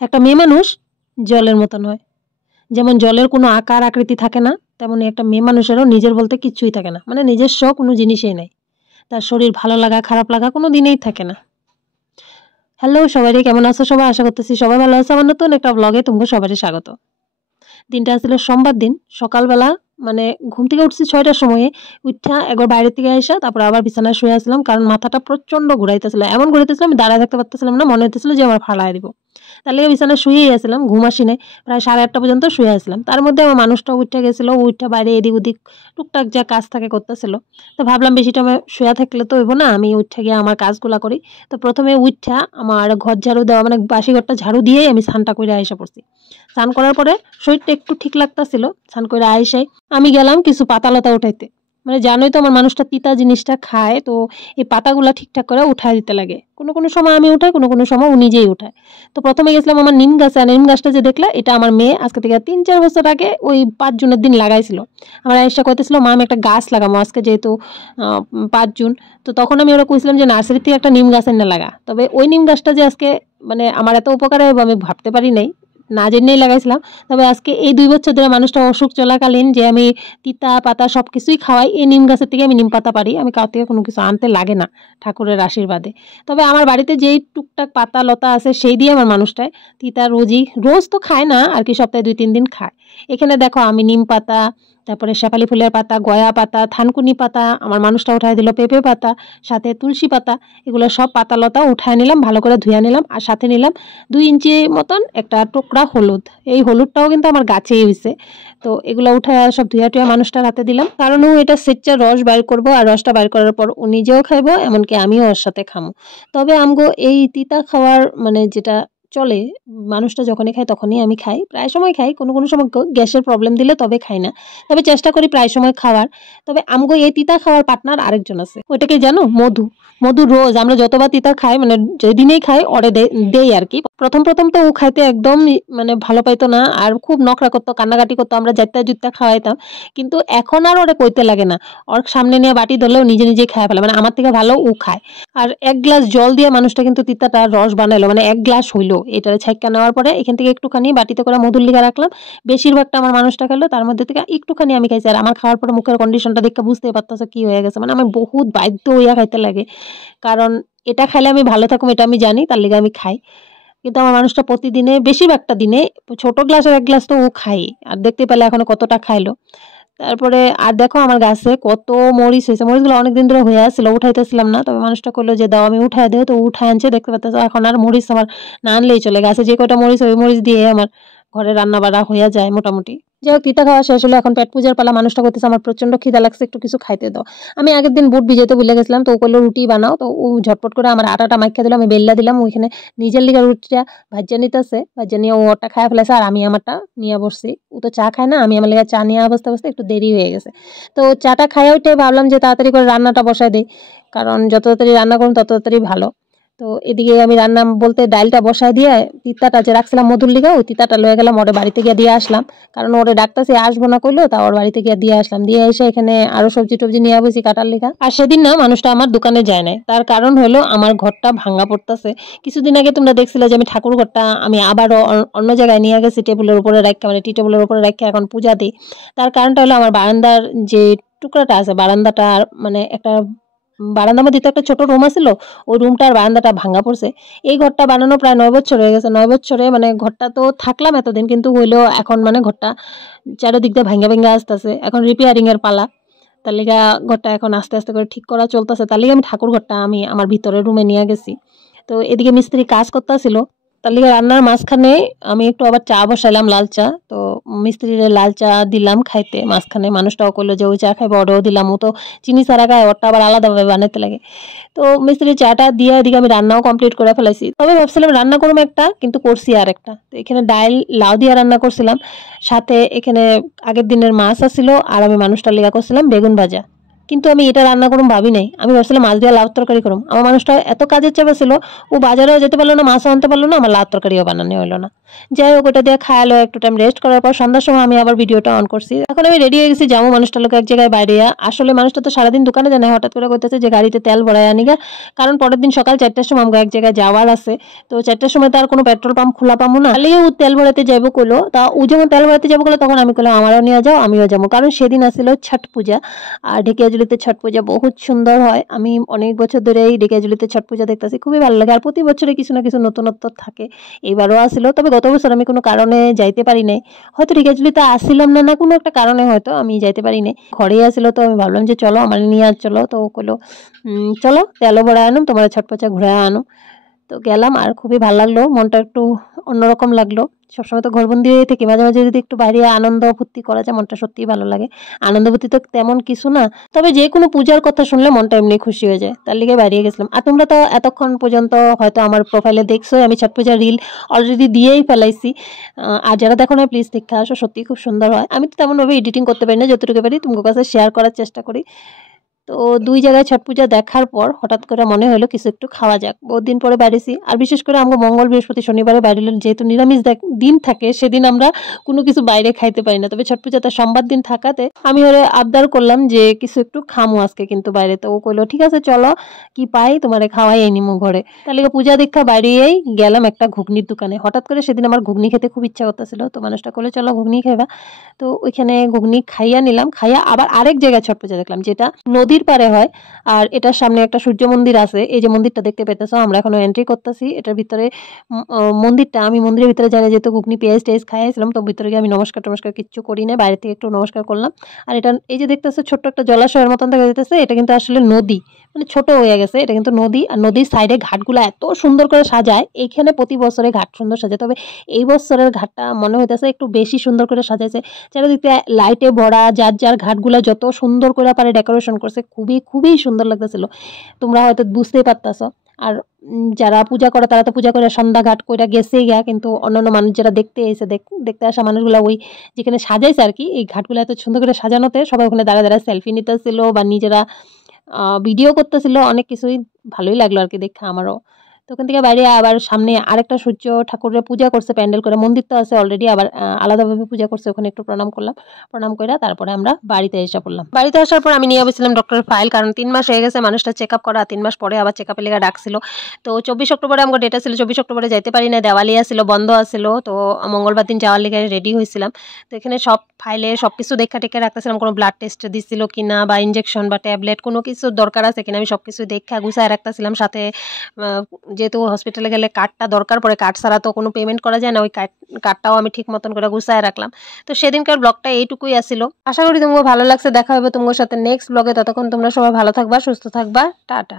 একটা মেয়ে মানুষ জলের মতন হয়। যেমন জলের কোনো আকার আকৃতি থাকে না, তেমনি একটা মেয়ে মানুষেরও নিজের বলতে কিচ্ছুই থাকে না। মানে নিজস্ব কোনো জিনিসই নাই। তার শরীর ভালো লাগা, খারাপ লাগা কোনো দিনেই থাকে না। হ্যালো সবাই, কেমন আছো সবাই? আশা করতেছি সবাই ভালো আছে। আমার নতুন একটা ব্লগে তোমাকে সবারই স্বাগত। দিনটা ছিল সোমবার দিন সকালবেলা, মানে ঘুম থেকে উঠছি 6টার সময়ে। উঠা একবার বাইরে থেকে আইসা তারপর আবার বিছানায় শুয়ে আসলাম, কারণ মাথাটা প্রচন্ড ঘুরাইতেছিল। এমন ঘুরাইতেছিল আমি দাঁড়ায় থাকতে পারতেছিলাম না, মনে হইতেছিল যে আমার ফালায় দিব। তার লেগে বিছানায় শুয়েই আসলাম, ঘুম আসি নাই। প্রায় 8:30 পর্যন্ত শুয়ে আসলাম। তার মধ্যে আমার মানুষটা উঠে গেছিল, উঠা বাইরে এদিক ওদিক টুকটাক যা কাজ থাকে করতেছিল। তো ভাবলাম বেশি টাইমে শুয়ে থাকলে তো হইব না, আমি উঠে গিয়ে আমার কাজগুলা করি। তো প্রথমে উঠা আমার ঘর ঝাড়ু দেওয়া, মানে বাসি ঘরটা ঝাড়ু দিয়েই আমি স্নানটা করে আইসা পড়ছি। স্নান করার পরে শরীরটা একটু ঠিক লাগতাছিল। স্নান করে আইসাই আমি গেলাম কিছু পাতা-লতা উঠাইতে। মানে জানোই তো আমার মানুষটা তিতা জিনিসটা খায়, তো এই পাতাগুলা ঠিকঠাক করে উঠায় দিতে লাগে। কোনো সময় আমি উঠাই, কোনো সময় ও নিজেই উঠায়। তো প্রথমে গেছিলাম আমার নিম গাছে, আর নিম গাছটা যে দেখলা এটা আমার মেয়ে আজকে থেকে 3-4 বছর আগে ওই 5 জুনের দিন লাগাইছিল। আমার আয়েশা কইতেছিল মা আমি একটা গাছ লাগাবো আজকে, যেহেতু 5 জুন। তো তখন আমি ওরা কইছিলাম যে নার্সারি থেকে একটা নিম গাছ এনে লাগা। তবে ওই নিম গাছটা যে আজকে মানে আমার এত উপকারে হবে আমি ভাবতে পারি নাই। না জেনেই লাগাইছিলাম। তবে আজকে এই 2 বছর ধরে মানুষটা অসুখ চলাকালীন যে আমি তিতা পাতা সবকিছুই খাওয়াই, এই নিম গাছের থেকে আমি নিম পাতা পারি। আমি কারো থেকে কোনো কিছু আনতে লাগে না, ঠাকুরের আশীর্বাদে। তবে আমার বাড়িতে যেই টুকটাক পাতা লতা আছে সেই দিয়ে আমার মানুষটায় তিতা রোজ তো খায় না, আর কি সপ্তাহে 2-3 দিন খায়। এখানে দেখো আমি নিম পাতা, তারপরে শেফালি ফুলের পাতা, গয়া পাতা, থানকুনি পাতা, আমার মানুষটা উঠায় দিল পেঁপে পাতা, সাথে তুলসী পাতা। এগুলো সব পাতা লতা উঠায় নিলাম, ভালো করে ধুয়ে নিলাম, আর সাথে নিলাম 2 ইঞ্চি মতন একটা টুকরা হলুদ। এই হলুদটাও কিন্তু আমার গাছেই হইছে। তো এগুলো উঠায় সব ধুয়া টুয়া মানুষটার হাতে দিলাম, কারণ ও এটা সেচ্চার রস বাইর করবো, আর রসটা বাইর করার পর ও নিজেও খাইবো, এমনকি আমিও ওর সাথে খামো। তবে আমগো এই তিতা খাওয়ার মানে যেটা চলে, মানুষটা যখনই খায় তখনই আমি খাই। প্রায় সময় খাই, কোনো সময় গ্যাসের প্রবলেম দিলে তবে খাই না। তবে চেষ্টা করি প্রায় সময় খাওয়ার। তবে আমগো এই তিতা খাওয়ার পার্টনার আরেকজন আছে। ওইটাকে জানো? মধু। মধু রোজ আমরা যতবার তিতা খাই, মানে যেদিনেই খাই ওরে দেই আর কি। প্রথম তো ও খাইতে একদম মানে ভালো পাইতো না, আর খুব নখরা করতো, কান্নাকাটি করতো। আমরা যাইতা জুইতা খাওয়াইতাম, কিন্তু এখন আর ওরে কইতে লাগে না। ওর সামনে নিয়ে বাটি ধরলেও নিজে খায় ফেলে, মানে আমার থেকে ভালো ও খায়। আর 1 গ্লাস জল দিয়ে মানুষটা কিন্তু তিতাটা রস বানাইলো, মানে 1 গ্লাস হইলো। এটারে ছাইক্কা নেওয়ার পরে এখান থেকে একটুখানি বাটিতে করে মধুর লিগা রাখলাম। বেশিরভাগটা আমার মানুষটা খেলো, তার মধ্যে থেকে একটুখানি আমি খাইছি। আর আমার খাওয়ার পরে মুখের কন্ডিশনটা দেখে বুঝতেই পারতেছো কি হয়ে গেছে। মানে আমি বহুত বাধ্য হইয়া খাইতে লাগে, কারণ এটা খাইলে আমি ভালো থাকুম এটা আমি জানি, তার লিগে আমি খাই। কিন্তু আমার মানুষটা প্রতিদিনে বেশিরভাগটা দিনে ছোট গ্লাসের 1 গ্লাস তো ও খায়। আর দেখতে পেলে এখনো কতটা খাইলো। তারপরে আর দেখো আমার গাছে কত মরিচ হয়েছে। মরিচগুলো অনেকদিন ধরে হয়ে আসছিল, উঠাইতেছিলাম না। তবে মানুষটা কইলো যে দাও আমি উঠায় দেও, তো উঠায় আনছে। দেখতে পাচ্ছ এখন আর মরিচ আমার না আনলেই চলে। গাছে যে কয়টা মরিচ, ওই মরিচ দিয়ে আমার ঘরে রান্না বাড়া হইয়া যায় মোটামুটি। যাই হোক, তিতা খাওয়া শেষ হলো, এখন পেট পূজার পালা। মানুষটা করতেছে আমার প্রচন্ড খিদা লাগছে, একটু কিছু খাইতে দাও। আমি আগের দিন বুট ভিজাইতে ভুলে গেছিলাম, তো ও কইলো রুটি বানাও। তো ও ঝটপট করে আমার আটাটা মাইখা দিল, আমি বেল্লা দিলাম। ওইখানে নিজের লিগা রুটিটা ভাজ্যা নিতেছে, ভাজ্যা নিয়ে ও ওটা খায়া ফেলেছে, আর আমি আমারটা নিয়ে বসছি। ও তো চা খায় না, আমি আমার লিগা চা নিয়ে বসতে একটু দেরি হয়ে গেছে। তো চাটা খাইয়া উঠে ভাবলাম যে তাড়াতাড়ি করে রান্নাটা বসায় দেই, কারণ যত তাড়াতাড়ি রান্না করুন তত তাড়াতাড়ি ভালো। তো এদিকে আমি রান্না বলতে ডালটা বসায় দিয়ে তিতাটা যে রাখছিলাম মধুর লিগা, ওই তিতাটা লয়ে গেলাম ওরে বাড়িতে গিয়ে দিয়ে আসলাম। কারণ ওরে ডাকতেছে আসবো না কইলো, তা ওর বাড়িতে গিয়ে দিয়ে আসলাম। দিয়ে এসে এখানে আরো সবজি টবজি নিয়ে বসি কাটার লিগা। আর সেদিন না মানুষটা আমার দোকানে যায় নাই, তার কারণ হলো আমার ঘরটা ভাঙা পড়তেছে। কিছুদিন আগে তোমরা দেখছিলে যে আমি ঠাকুর ঘরটা আমি আবারও অন্য জায়গায় নিয়ে গেছি, টেবিলের উপরে রাখা, মানে টি টেবিলের উপরে রাখা এখন পূজা দিই। তার কারণটা হলো আমার বারান্দার যে টুকরাটা আছে, বারান্দাটা মানে একটা বারান্দার মধ্যে তো একটা ছোট রুম আছিল, ওই রুমটার বারান্দাটা ভাঙা পড়ছে। এই ঘরটা বানানো প্রায় 9 বছর হয়ে গেছে। 9 বছরে মানে ঘরটা তো থাকলাম এতদিন, কিন্তু হইলেও এখন মানে ঘরটা চারিদিক দিয়ে ভাঙ্গা আসতেছে। এখন রিপেয়ারিং এর পালা, তার লিগা ঘরটা এখন আস্তে আস্তে করে ঠিক করা চলতেছে। তার লিগে আমি ঠাকুর ঘরটা আমি আমার ভিতরের রুমে নিয়ে গেছি। তো এদিকে মিস্ত্রি কাজ করতেছিল, তার লিগে রান্নার মাঝখানে আমি একটু আবার চা বসাইলাম, লাল চা। তো মিস্ত্রিরে লাল চা দিলাম খাইতে মাঝখানে। মানুষটাও কইলো যে ওই চা খাইবে, ওটাও দিলাম। ও তো চিনি ছাড়া খায়, ওরটা আবার আলাদাভাবে বানাইতে লাগে। তো মিস্ত্রি চাটা দিয়ে এদিকে আমি রান্নাও কমপ্লিট করে ফেলাইছি। তবে ভাবছিলাম রান্না করবো একটা, কিন্তু করছি আর একটা। তো এখানে ডাল লাউ দিয়ে রান্না করছিলাম, সাথে এখানে আগের দিনের মাছ আছিল, আর আমি মানুষটার লিগা করছিলাম বেগুন ভাজা। কিন্তু আমি এটা রান্না করুম ভাবি নাই। আমি ভাবছিলাম মাছ দিয়ে লাউ তরকারি করুম। আমার মানুষটা এত কাজের চাপে ছিল, ও বাজারেও যেতে পারলো না, মাছও আনতে পারলো না, আমার লাউ তরকারিও বানানো হলো না। যাই হোক, ওটা দিয়ে খায়ালো, একটু টাইম রেস্ট করার পর সন্ধ্যার সময় আমি আবার ভিডিওটা অন করছি। এখন আমি রেডি হয়ে গেছি, যাবো মানুষটা লোক এক জায়গায় বাইরে। আসলে মানুষটা তো সারাদিন দোকানে যায় না, হঠাৎ করে কইতেছে যে গাড়িতে তেল ভরাই আনিগা, কারণ পরের দিন সকাল 4টার সময় আমাকে এক জায়গায় যাওয়ার আছে। তো 4টার সময় তো আর কোনো পেট্রোল পাম্প খোলা পাবো না, তাহলে ও তেল ভরাতে যাবো কইলো। তা ও যখন তেল ভরাতে যাবো কইলো, তখন আমি কইলাম আমারও নিয়ে যাও, আমিও যাবো। কারণ সেদিন আসছিল ছট পূজা, আর ঢেকিয়াজুলিতে ছট পূজা বহুত সুন্দর হয়। আমি অনেক বছর ধরে এই ঢেকিয়াজুলিতে ছট পূজা দেখতেছি, খুবই ভালো লাগে। আর প্রতি বছরে কিছু না কিছু নতুনত্ব থাকে, এবারও আসছিল। তবে গত বছর আমি কোনো কারণে যাইতে পারি নাই, হয়তো ঢেকিয়াজুলিতে আসছিলাম না, না কোনো একটা কারণে হয়তো আমি যাইতে পারি নাই। ঘরেই আসছিল, তো আমি ভাবলাম যে চলো আমার নিয়ে আর চলো। তো কইলো চলো তেলও ভরায় আনুম, তোমার ছট পূজা ঘুরে আনো। তো গেলাম, আর খুবই ভালো লাগলো, মনটা একটু অন্যরকম লাগলো। সবসময় তো ঘরবন্দি হয়ে থেকে মাঝে মাঝে যদি একটু বাইরে আনন্দ ফুর্তি করা যায়, মনটা সত্যিই ভালো লাগে। আনন্দ ফুর্তি তো তেমন কিছু না, তবে যে কোনো পূজার কথা শুনলে মনটা এমনি খুশি হয়ে যায়, তার লিগে বাইরে গেছিলাম। আর তোমরা তো এতক্ষণ পর্যন্ত হয়তো আমার প্রোফাইলে দেখছো, আমি ছট পূজার রিল অলরেডি দিয়েই ফেলাইছি। আর যারা দেখো না, প্লিজ দেখে আসো, সত্যিই খুব সুন্দর হয়। আমি তো তেমনভাবে এডিটিং করতে পারি না, যতটুকু পারি তোমার কাছে শেয়ার করার চেষ্টা করি। তো 2 জায়গায় ছট পূজা দেখার পর হঠাৎ করে মনে হলো কিছু একটু খাওয়া যাক। বহুত দিন পরে বাইরেছি, আর বিশেষ করে আমরা মঙ্গল, বৃহস্পতি, শনিবারে বাইরে হলে, যেহেতু নিরামিষ দিন থাকে, সেদিন আমরা কোনো কিছু বাইরে খাইতে পারি না। তবে ছট পূজাতে সোমবার দিন থাকাতে আমি ওরে আবদার করলাম যে কিছু একটু খামু আজকে কিন্তু বাইরে। তো ও কইলো ঠিক আছে চলো, কি পাই তোমারে খাওয়াই নিমু ঘরে। তাহলে পূজা দেখা বাইরেই গেলাম একটা ঘুগনির দোকানে। হঠাৎ করে সেদিন আমার ঘুগনি খেতে খুব ইচ্ছা করতেছিল, তো মানুষটা কইলো চলো ঘুগনি খাইবা। তো ওইখানে ঘুগনি খাইয়া নিলাম, খাইয়া আবার আরেক জায়গায় ছট পূজা দেখলাম, যেটা নদীর পারে হয়। আর এটার সামনে একটা সূর্য মন্দির আছে, এই যে মন্দিরটা দেখতে পেতেছো, আমরা এখনো এন্ট্রি করতেছি এটার ভিতরে। মন্দিরটা, আমি মন্দিরের ভিতরে জানি, যেহেতু ঘুগনি পেঁয়াজ টেয়াজ খাইয়াছিলাম, তো ভিতরে গিয়ে আমি নমস্কার টমস্কার কিচ্ছু করি না, বাইরে থেকে একটু নমস্কার করলাম। আর এটা এই যে দেখতেছো ছোট্ট একটা জলাশয়ের মতন দেখা যেতেছে, এটা কিন্তু আসলে নদী, মানে ছোট হয়ে গেছে, এটা কিন্তু নদী। আর নদীর সাইডে ঘাটগুলো এত সুন্দর করে সাজায়, এইখানে প্রতি বছরে ঘাট সুন্দর সাজায়, তবে এই বছরের ঘাটটা মনে হইতেছে একটু বেশি সুন্দর করে সাজাইছে। চারিদিকে লাইটে ভরা, যার যার ঘাটগুলা যত সুন্দর করে পারে ডেকোরেশন করছে, খুবই খুবই সুন্দর লাগতেছিল। তোমরা হয়তো বুঝতেই পারতাছো। আর যারা পূজা করে তারা তো পূজা করে সন্ধ্যা ঘাট কইরা গেছে গিয়া, কিন্তু অন্যান্য মানুষ যারা দেখতে এসে, দেখতে আসা মানুষগুলা ওই যেখানে সাজাইছে আর কি, এই ঘাটগুলো এত সুন্দর করে সাজানোতে সবাই ওখানে দাঁড়া দাঁড়া সেলফি নিতেছিল বা নিজেরা ভিডিও করতেছিল, অনেক কিছুই ভালোই লাগলো আর কি দেখে আমারও। তো ওখান থেকে বাইরে আবার সামনে আরেকটা সূর্য ঠাকুরের পূজা করছে, প্যান্ডেল করে, মন্দির তো আছে অলরেডি, আবার আলাদাভাবে পূজা করছে, ওখানে একটু প্রণাম করলাম। প্রণাম করে তারপরে আমরা বাড়িতে এসে পড়লাম। বাড়িতে আসার পর আমি নিয়ে গেছিলাম ডক্টরের ফাইল, কারণ 3 মাস হয়ে গেছে মানুষটা চেক আপ করা, 3 মাস পরে আবার চেক আপের লেগে ডাকছিল। তো 24 অক্টোবরে আমার ডেটা ছিল, 24 অক্টোবরে যাইতে পারি না, দেওয়ালিয়া ছিল, বন্ধ আসছিল। তো মঙ্গলবার দিন যাওয়ার লেগে রেডি হয়েছিলাম। তো এখানে সব ফাইলে সব কিছু দেখা টেখে রাখতেছিলাম, কোনো ব্লাড টেস্ট দিছিল কিনা, বা ইনজেকশন বা ট্যাবলেট কোনো কিছু দরকার আছে কিনা, আমি সব কিছু দেখা গুছায় রাখতেছিলাম। সাথে যেহেতু হসপিটালে গেলে কার্ডটা দরকার পড়ে, কার্ড ছাড়া তো কোনো পেমেন্ট করা যায় না, ওই কার্ডটাও আমি ঠিক মতন করে গুছায় রাখলাম। তো সেদিনকার ব্লগটা এইটুকুই আসছিল। আশা করি তোমাকে ভালো লাগছে। দেখা হবে তোমার সাথে নেক্সট ব্লগে, ততক্ষণ তোমরা সবাই ভালো থাকবা, সুস্থ থাকবা, টাটা।